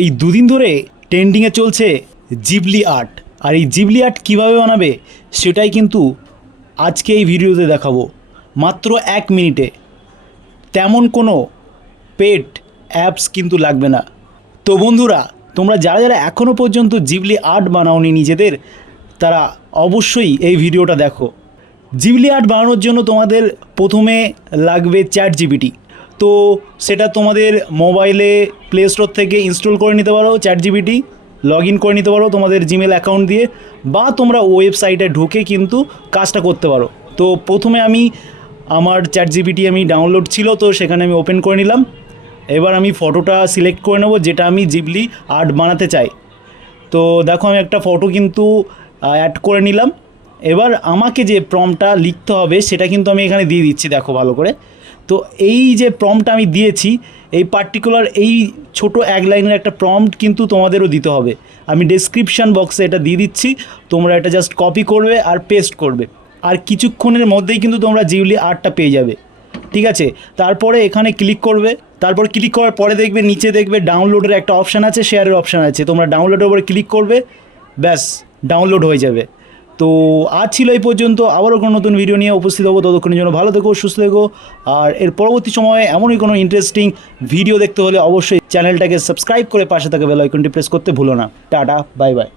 এই দুদিন ধরে ট্রেন্ডিংয়ে চলছে জিবলি আর্ট, আর এই জিবলি আর্ট কীভাবে বানাবে সেটাই কিন্তু আজকে এই ভিডিওতে দেখাবো মাত্র 1 মিনিটে। তেমন কোনো পেড অ্যাপস কিন্তু লাগবে না। তো বন্ধুরা, তোমরা যারা যারা এখনও পর্যন্ত জিবলি আর্ট বানাওনি নিজেদের, তারা অবশ্যই এই ভিডিওটা দেখো। জিবলি আর্ট বানানোর জন্য তোমাদের প্রথমে লাগবে চ্যাট জিপিটি। তো সেটা তোমাদের মোবাইলে প্লে স্টোর থেকে ইনস্টল করে নিতে পারো। চ্যাট জিপিটি লগ ইন করে নিতে পারো তোমাদের জিমেল অ্যাকাউন্ট দিয়ে, বা তোমরা ওয়েবসাইটে ঢুকে কিন্তু কাজটা করতে পারো। তো প্রথমে আমার চ্যাট জিপিটি ডাউনলোড ছিল, তো সেখানে আমি ওপেন করে নিলাম। এবার আমি ফটোটা সিলেক্ট করে নেব যেটা আমি জিবলি আর্ট বানাতে চাই। তো দেখো, আমি একটা ফটো কিন্তু অ্যাড করে নিলাম। এবার আমাকে যে প্রম্পটটা লিখতে হবে সেটা কিন্তু আমি এখানে দিয়ে দিচ্ছি, দেখো ভালো করে। তো এই যে প্রম্পটটা আমি দিয়েছি, এই পার্টিকুলার এই ছোট 1 লাইনের একটা প্রম্পট কিন্তু তোমাদেরও দিতে হবে। আমি ডেসক্রিপশান বক্সে এটা দিয়ে দিচ্ছি, তোমরা এটা জাস্ট কপি করবে আর পেস্ট করবে, আর কিছুক্ষণের মধ্যেই কিন্তু তোমরা জিবলি আর্টটা পেয়ে যাবে। ঠিক আছে, তারপরে এখানে ক্লিক করবে। তারপর ক্লিক করার পরে দেখবে নিচে দেখবে ডাউনলোডের একটা অপশান আছে, শেয়ারের অপশান আছে। তোমরা ডাউনলোডের উপরে ক্লিক করবে, ব্যাস ডাউনলোড হয়ে যাবে। তো আজ ছিল এই পর্যন্ত, আবারও কোনো নতুন ভিডিও নিয়ে উপস্থিত হবো। ততক্ষণের জন্য ভালো থেকো, সুস্থ থেকো। আর এর পরবর্তী সময়ে এমনই কোনো ইন্টারেস্টিং ভিডিও দেখতে হলে অবশ্যই চ্যানেলটাকে সাবস্ক্রাইব করে পাশে থাকা বেল আইকনটি প্রেস করতে ভুলো না। Tata, bye bye.